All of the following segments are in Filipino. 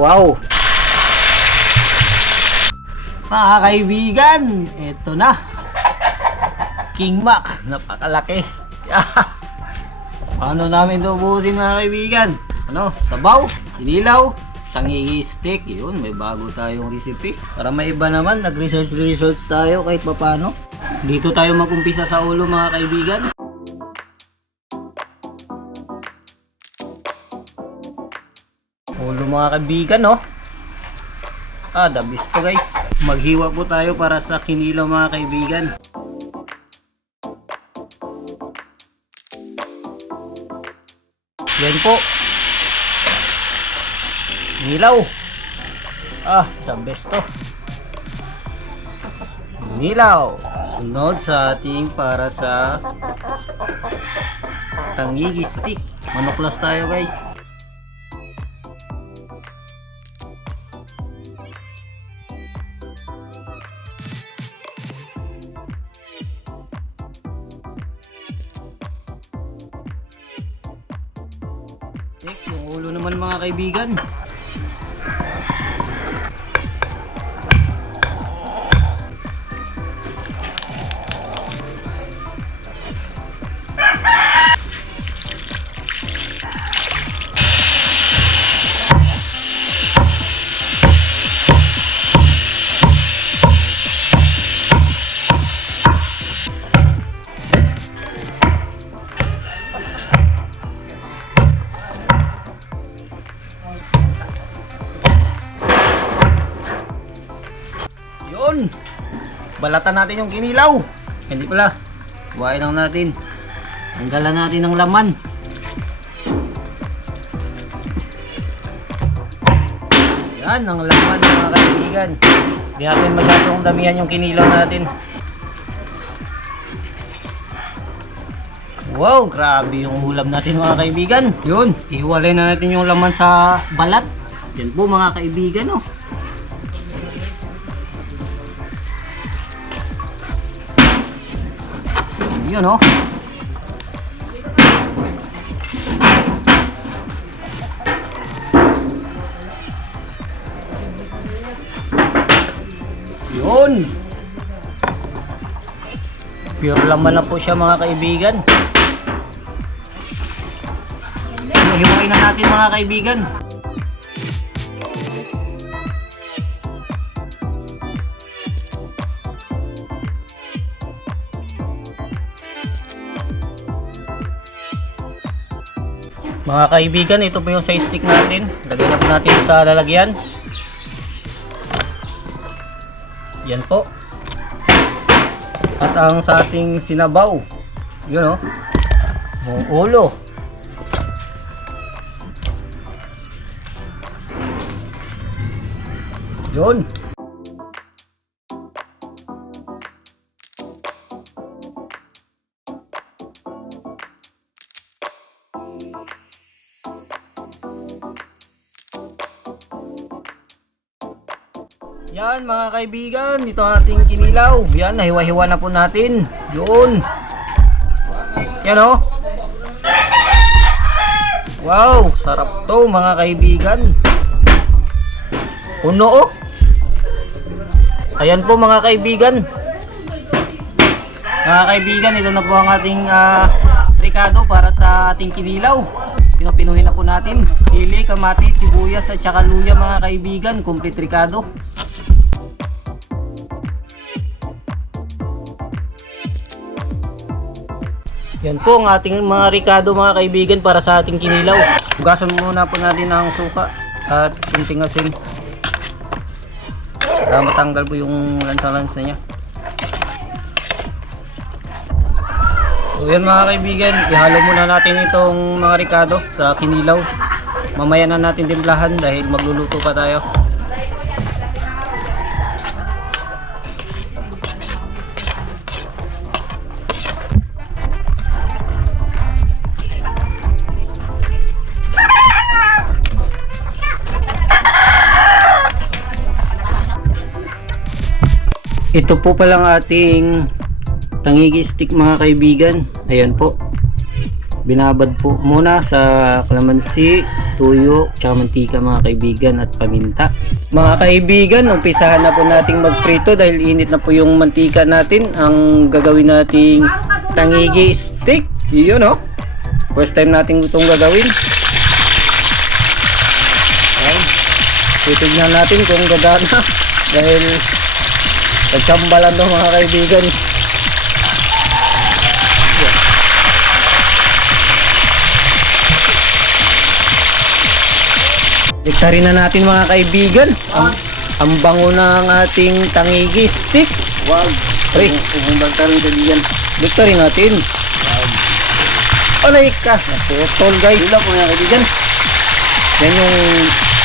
Wow! Mga kaibigan, eto na. King Mac, napakalaki. Paano namin ito ubusin mga kaibigan? Ano, sabaw, inilaw, tangigi stick, yun, may bago tayong recipe. Para may iba naman, nag-research research tayo kahit papano. Dito tayo mag-umpisa sa ulo mga kaibigan. Mga kaibigan, no? Ah, the best to guys. Maghiwa po tayo para sa kinilaw mga kaibigan. Yan po. Nilaw. Ah, the best to. Nilaw. Sunod sa ating para sa tangigi stick. Manoklas tayo guys. Next, yung ulo naman mga kaibigan. Balatan natin yung kinilaw. Hindi pala. Buhayin lang natin. Tanggalan natin ng laman. Yan ang laman mga kaibigan. Hindi natin masyadong damihan yung kinilaw natin. Wow, grabe yung ulam natin mga kaibigan. Yun, ihiwalay na natin yung laman sa balat. Yan po mga kaibigan oh. Yun oh. Yun. Pure laman na po siya mga kaibigan. Hiwain na natin mga kaibigan. Mga kaibigan, ito po yung size stick natin. Lagay na po natin sa lalagyan. Yan po. At ang sa ating sinabaw. Yun o. Buong ulo. Yun. Yan mga kaibigan, ito ating kinilaw. Yan, nahiwa-hiwa na po natin. Yun. Yan o. Wow, sarap to mga kaibigan. Puno o. Ayan po mga kaibigan. Mga kaibigan, ito na po ang ating ah, ricado para sa ating kinilaw. Pinupinuhin na po natin. Sili, kamatis, sibuyas at saka luya mga kaibigan. Complete ricado. Yan po ang ating mga ricado mga kaibigan para sa ating kinilaw. Hugasan muna po natin ang suka at kunting asin. Para matanggal po yung lansa-lansa niya. So yan mga kaibigan, ihalo muna natin itong mga ricado sa kinilaw. Mamaya na natin timplahan dahil magluluto pa tayo. Ito po palang ating tangigi stick mga kaibigan. Ayan po. binabad po muna sa kalamansi, tuyo, tsaka mantika mga kaibigan at paminta. Mga kaibigan, umpisahan na po nating magprito dahil init na po yung mantika natin. Ang gagawin nating tangigi stick. Yun no? First time natin itong gagawin. Ayan. Titignan natin kung gagana dahil nagsambalan to mga kaibigan. Diktarin na natin mga kaibigan. Ang, ang bango ng ating tangigi stick. Wag. Pre, Kung bagtarin kaibigan. diktarin natin. Alay ka. Naputol guys. Po nga kaibigan. Yan yung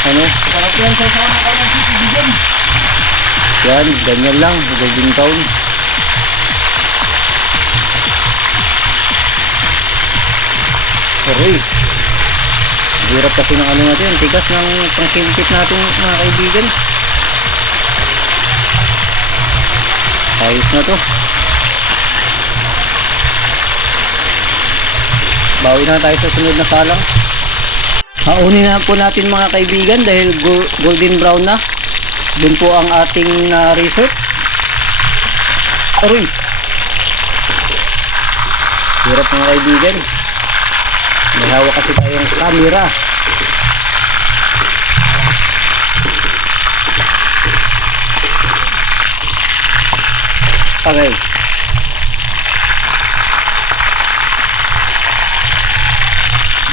ano. Sarap yan sa ng kaibigan. Yan, ganyan lang. Golden town. Aray. Hirap kasi ng ano natin. Tigas ng pangkilpit natin mga kaibigan. Ayos na to. Bawi na tayo sa sunod na salang. Haunin na po natin mga kaibigan dahil go- golden brown na. Doon po ang ating na research. Aroy! Hirap mga kaibigan. May hawak kasi tayong camera. Okay.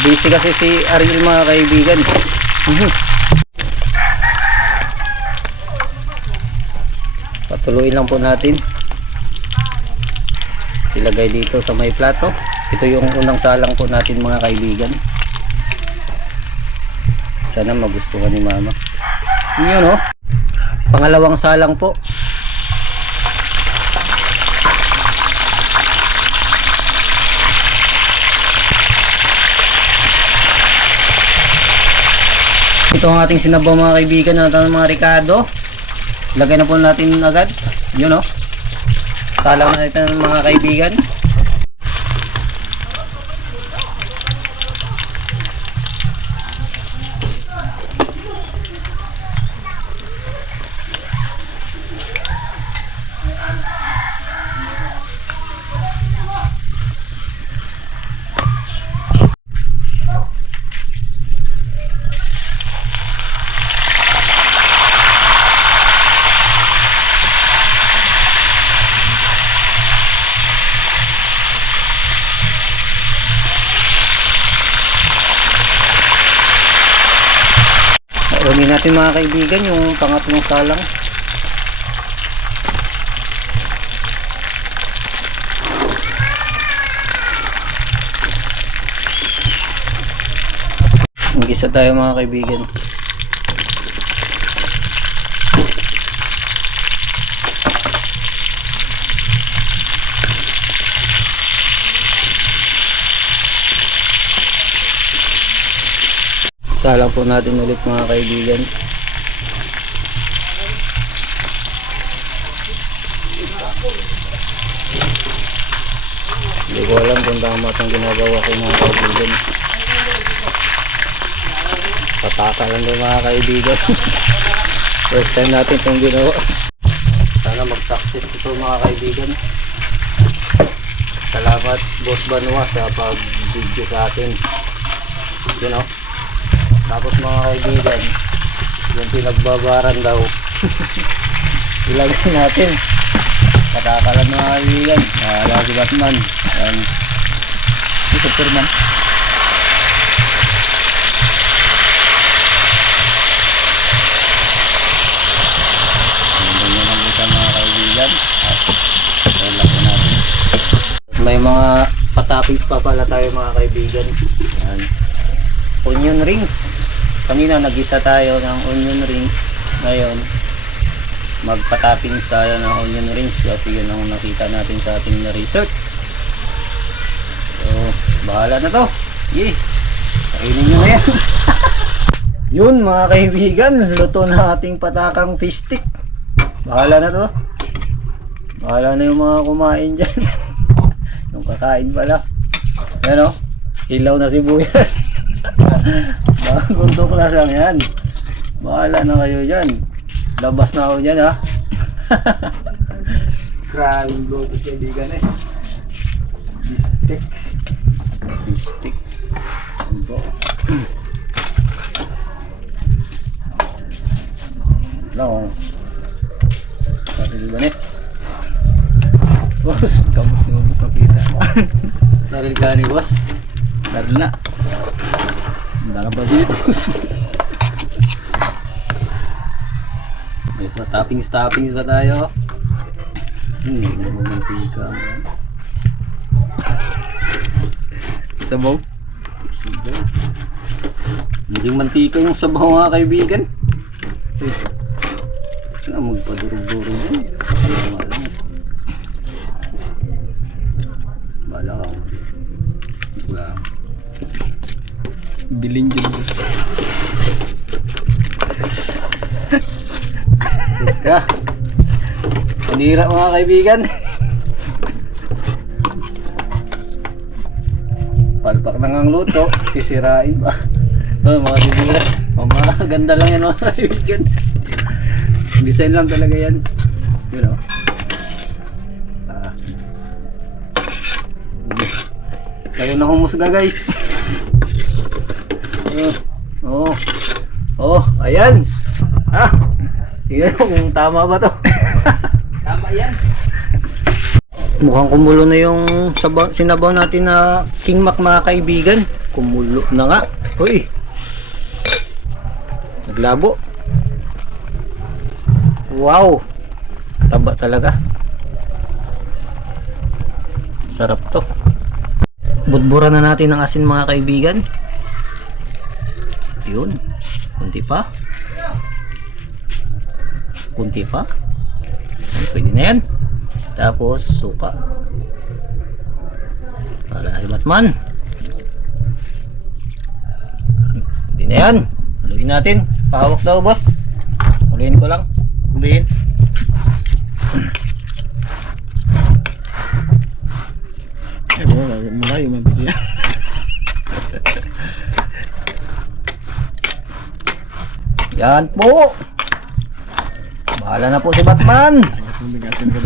Busy kasi si Ariel mga kaibigan. Mhm. Patuloy lang po natin. Ilagay dito sa may plato. Ito yung unang salang po natin mga kaibigan. Sana magustuhan ni mama. Yun oh. Pangalawang salang po. Ito ang ating sinabaw mga kaibigan natin mga Ricardo. Lagay na po natin agad. Yun o. Salang na natin mga kaibigan. Kunin natin mga kaibigan yung pangatlong salang. Mag-isa tayo mga kaibigan. Salang po natin ulit mga kaibigan. Hindi ko alam kung tama itong ginagawa ko mga kaibigan. Pataka lang doon mga kaibigan. First time natin itong ginawa. Sana mag-success ito mga kaibigan. Salamat Boss Banwa sa pag-video sa atin. You know? Tapos mga kaibigan, yung pinagbabaran daw, ilagay natin. Katakalan mga kaibigan. Wala si Batman. Yan. Si Superman. May mga patoppings pa pala tayo mga kaibigan. Yan onion rings. Kanina nag-isa tayo ng onion rings. Ngayon, magpa-toppings tayo ng onion rings kasi yun ang nakita natin sa ating research. So, bahala na to. Yee! Kainin nyo na yan. yun mga kaibigan, luto na ating patakang fish stick. Bahala na to. Bahala na yung mga kumain dyan. yung kakain pala. Yan o. Ilaw na sibuyas. Bagong tuklas lang yan. Bahala na kayo dyan. Labas na ako dyan ha. Grabe yung luto kaibigan eh. Bistek. Stick. Ando. Lang. Sarili ba ni? Boss, ni Boss makita. Saril ka ni Boss. Saril na. Pa dito. May pa toppings toppings ba tayo? Hindi na mo mantika. Sabaw? Sabaw. Hindi mantika yung sabaw mga kaibigan. Na magpadurog-durog yun. Sa kanila lang. Bala ka. Wala. Bilin dyan. Teka. Panira mga kaibigan. Palpak na ang luto, sisirain ba? Oh, mga sibulas. Mga ganda lang yan mga kaibigan. Design lang talaga yan. You know. Ah. Kayo na humusga guys. Oh. Oh. Oh, ayan. Ah. Tingnan mo kung tama ba to. Tama yan. Mukhang kumulo na yung sabaw, sinabaw natin na King Mac mga kaibigan. Kumulo na nga. Uy. Naglabo. Wow. Taba talaga. Sarap to. Budbura na natin ang asin mga kaibigan. Yun. Kunti pa. Kunti pa. Ay, Pwede na yan. Tapos suka. Para si Batman. Pwede na yan. Haluin natin. Pahawak daw boss. Huliin ko lang. Huliin. Eh, wala. Mula yung yan. Po. Bahala na po si Batman. Bigasin ko.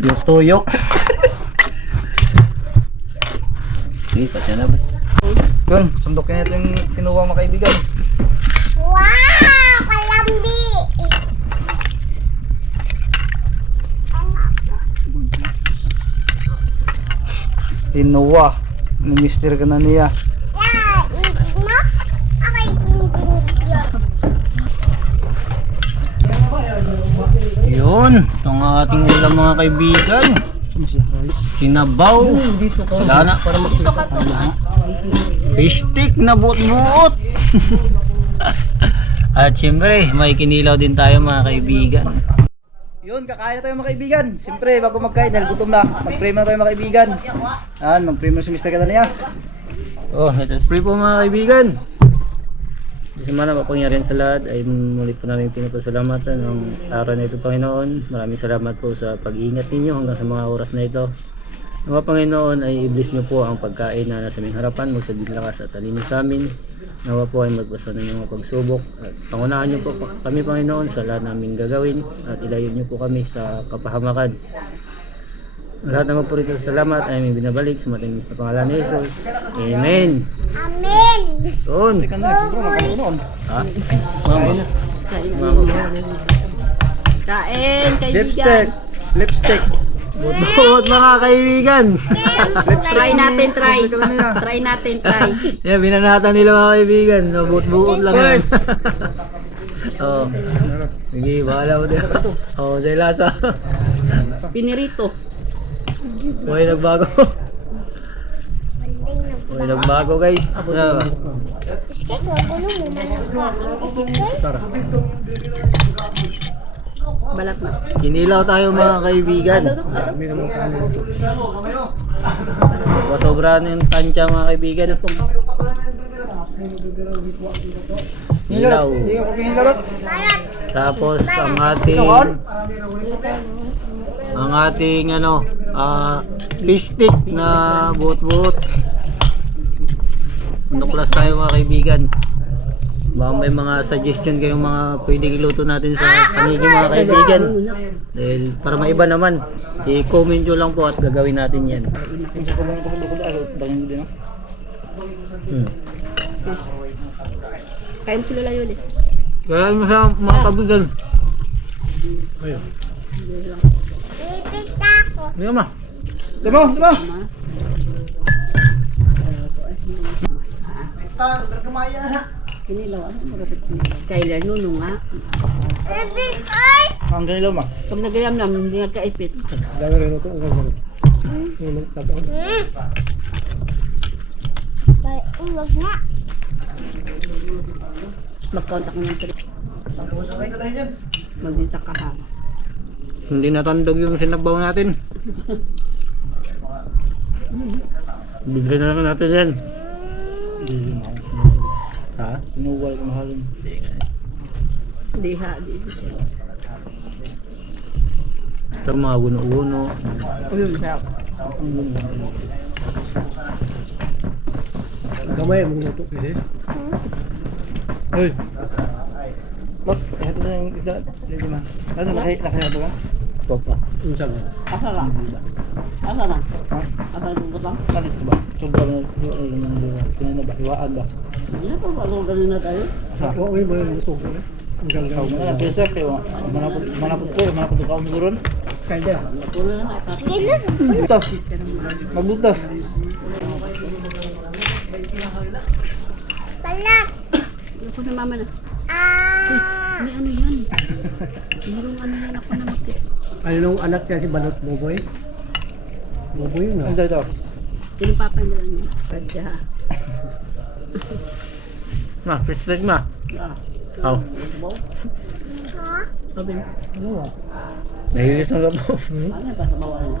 Yung tuyok. Sige, pati na boss. Yun, sundok niya ito yung kinuha mga kaibigan. Wow! Kalambi! Tinuwa. Ni Mr. na niya. Yeah, ibig mo? Okay, hindi Yun. Ito ang ating ulam mga kaibigan. Sinabaw. Sana. Fish stick na buot-buot. At syempre, may kinilaw din tayo mga kaibigan. Yun, kakain na tayo mga kaibigan. Siyempre, bago magkain, dahil gutom na, mag-pray na tayo mga kaibigan. Yan, mag-pray na si Mr. Katania. Oh, let us pray po mga kaibigan. Sa mana mapangyarihan sa lahat ay muli po namin pinapasalamatan ng araw na ito Panginoon. Maraming salamat po sa pag-iingat ninyo hanggang sa mga oras na ito. Mga Panginoon ay i-bless nyo po ang pagkain na nasa aming harapan, magsabihin lakas at talino sa amin. Nawa po ay magbasa ng mga pagsubok at pangunahan nyo po kami Panginoon sa lahat naming gagawin at ilayo nyo po kami sa kapahamakan. Ang lahat ng magpurito sa salamat ay aming binabalik sa matamis na pangalan ni Jesus. Amen. Amen! Doon. Ha? Mama. Mama. Kain, kaibigan. Lipstick. Lipstick. Butot mga kaibigan. Try natin, try. Try natin, try. Yan, binanatan nila mga kaibigan. Nabut-buot lang yan. First. Oo. Sige, bahala mo din. Oo, sa lasa. Pinirito. Huwag nagbago. Huwag nagbago guys. Mo Balat na. Kinilaw tayo mga kaibigan. Sobra na yung tansya mga kaibigan. Nilaw. Tapos ang ating ang ating ano, ah fish stick na buot-buot. Ano plus tayo mga kaibigan? Baka may mga suggestion kayong mga pwedeng iluto natin sa panigin mga kaibigan. Dahil para maiba naman, i-comment nyo lang po at gagawin natin yan. Hmm. Kaya mo sila layo eh. Kaya mo sa mga kaibigan. Ako. Hindi ma. Diba? Diba? Kinilaw ano magapit. Skyler nuno nga. Ang ganilo ma. Pag nagayam na, hindi nagkaipit. Hmm. Kaya uwag nga. Mag-count ako ng 3. Magdita ka ha. Hindi natandog yung sinabaw natin. Bigyan na lang natin yan. Ha? Sinuwal ko mahalin. Di ha, di. Ito mga guno-guno. Uyun siya. Gamay mo luto kasi. Hoy. Bak, ito na yung isda. Hindi ma. Ano laki laki na to ka? Papa. Unsa ba? Asa lang? Asa lang? Asa lang ko lang? Kalit ba? Sobra na ay nang do. Kini ba hiwaan ba? Ano pa ba? Ano ganun na tayo? Oo, may mga luto ko. Ang ganggang. Wala pesa kayo. Manapot manapot ko, manapot ka mo ron. Kaya. Kailan? Butas. Magbutas. Balat. ako na mama na. Ah. May ano yan? Mayroong ano yan ako na makit. Ano nung anak niya si Balot Boboy? Boboy yun ah. Ano ito? Na lang yan? Kadya. Ma, fish stick ma. Ah. Ha? Sabi mo. Ano ah? Nahilis na po. Ano ba sa bawal na?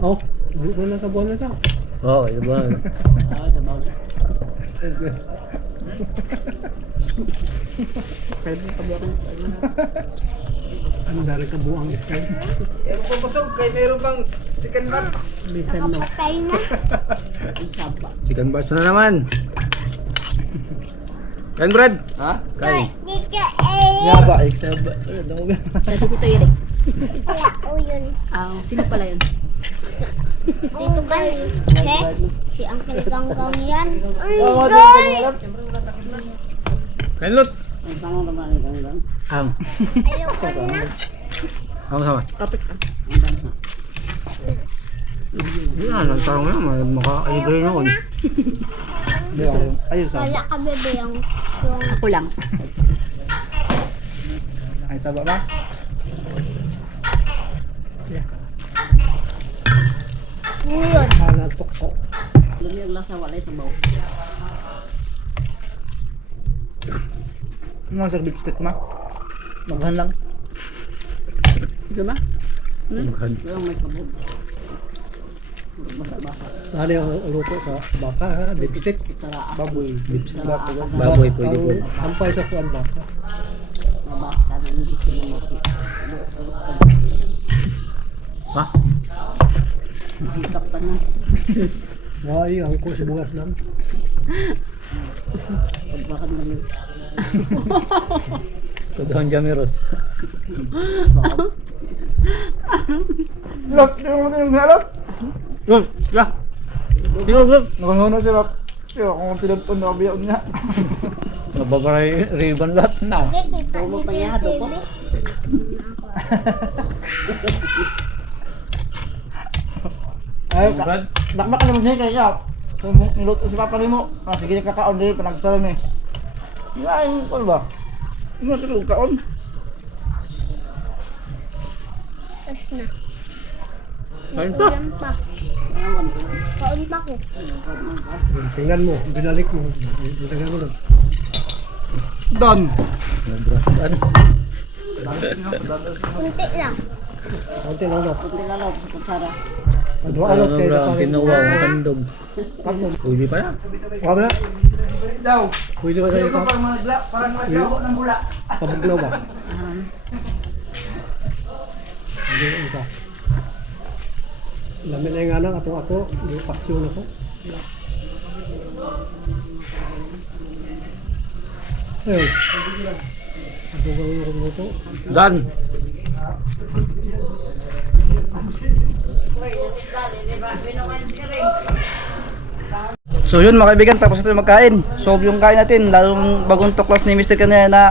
Oh, hindi ko na kabuhan na tao. Oo, oh, iba. Ah, sa bawal. Pwede ka ba ka Ano dari kabuang iskay? Bisan mo. Nakapatay na. Ang saba. Chicken bars na naman. Kain Brad. Ha? Kain. Ka eh. Nga ba? Iksa ba? Ano daw ba? Kasi dito Eric. Wala o yun. Ah, sino pala yun? Dito ba? He? Si Uncle Ganggang yan. Ay, kayo. Kain Lot. Ang tanong naman ang ganggang. Am. Ayoko na. Am sama. Kapit ka. Ang bansa. Yan, ang tarong yan. Maka-ayigay noon. Di ba? Ayun sa. Wala ka bebe yung yung Ako lang. Ay sa ba? Yun. Sana toko. Dali ang lasa wala sa baw. Ano ang service stick ma? Maghan lang. Di ba? Hmm? Maghan. Yung may kabog. Sana yung luto sa baka ha. Tara, Baboy. Beef stick ba? Baboy, pwede po. Sampay sa kuwan baka. mabasa na hindi makit. Ha? Hikap ka na. Wai, ang ko si bugas lang. Pagbakad na yun. Todong Jamiros. Lop, yung mo yung halap. Lot, ya. Sino, Lot? Nakanguno si Lop. Yo, kung pinagpun na kabiyak niya. Nababaray ribbon lot na. Dito pa niya, yung bebe. Ay, Brad. nakmak ka naman niya kaya. Kung niluto si Papa mo. Ah, sige kakaon din panagsalam eh. Ay, ano ba? Ano ito kaon? Tapos na. Kain pa. Ulam pa. Kaon pa ko. Tingnan mo, binalik mo. Tingnan mo doon. Done. Ano? Kunti lang. Konti lang. Kunti lalaw sa kutsara. Ano Ano lang, sa parin? kinuha ang sandog. Pwede pa yan. Wala na. Daw. Pwede ba sa'yo ka? Parang malagla, parang malagla ng bula. Pabuglaw ba? Hindi na isa. Lamin na yung anak, ato ako, may paksyon ako. Hey. Ako gawin ko luto. Dan. So yun mga kaibigan, tapos natin magkain. So yung kain natin, lalong bagong tuklas ni Mr. kanina na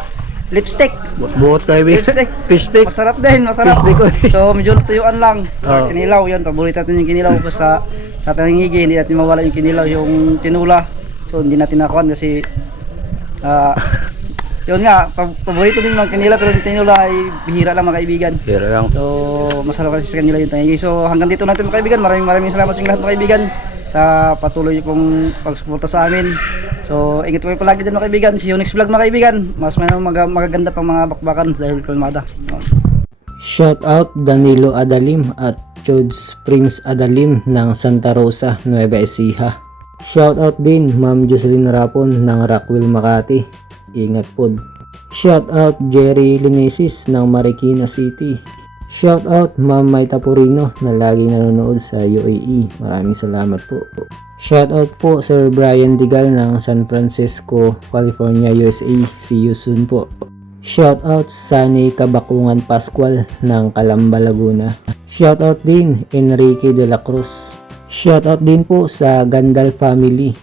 lipstick. Buot kayo. Lipstick. Fish stick. Masarap din, masarap. Fish stick, oy. so medyo natuyuan lang. So Oh. kinilaw yun, paborito natin yung kinilaw. Basta sa tangingigi, hindi natin mawala yung kinilaw, yung tinula. So hindi natin nakuhan kasi ah yun nga, pa- paborito din yung kinilaw pero yung tinula ay bihira lang mga kaibigan. Pero lang. So, masarap kasi sa kanila yung tangigi. So, hanggang dito natin mga kaibigan. Maraming maraming salamat sa lahat mga kaibigan sa patuloy pong pagsuporta sa amin. So, ingat kayo palagi dyan mga kaibigan. See you next vlog mga kaibigan. Mas may mga magaganda pang mga bakbakan dahil kalmada. Shout out Danilo Adalim at Chods Prince Adalim ng Santa Rosa, Nueva Ecija. Shout out din Ma'am Jocelyn Rapon ng Rockwell Makati. Ingat pod. Shout out Jerry Linesis ng Marikina City. Shout out Ma'am Maita Purino na lagi nanonood sa UAE. Maraming salamat po. Shout out po Sir Brian Digal ng San Francisco, California, USA. See you soon po. Shout out Sunny Kabakungan Pascual ng Calamba, Laguna. Shout out din Enrique de la Cruz. Shout out din po sa Gandal family.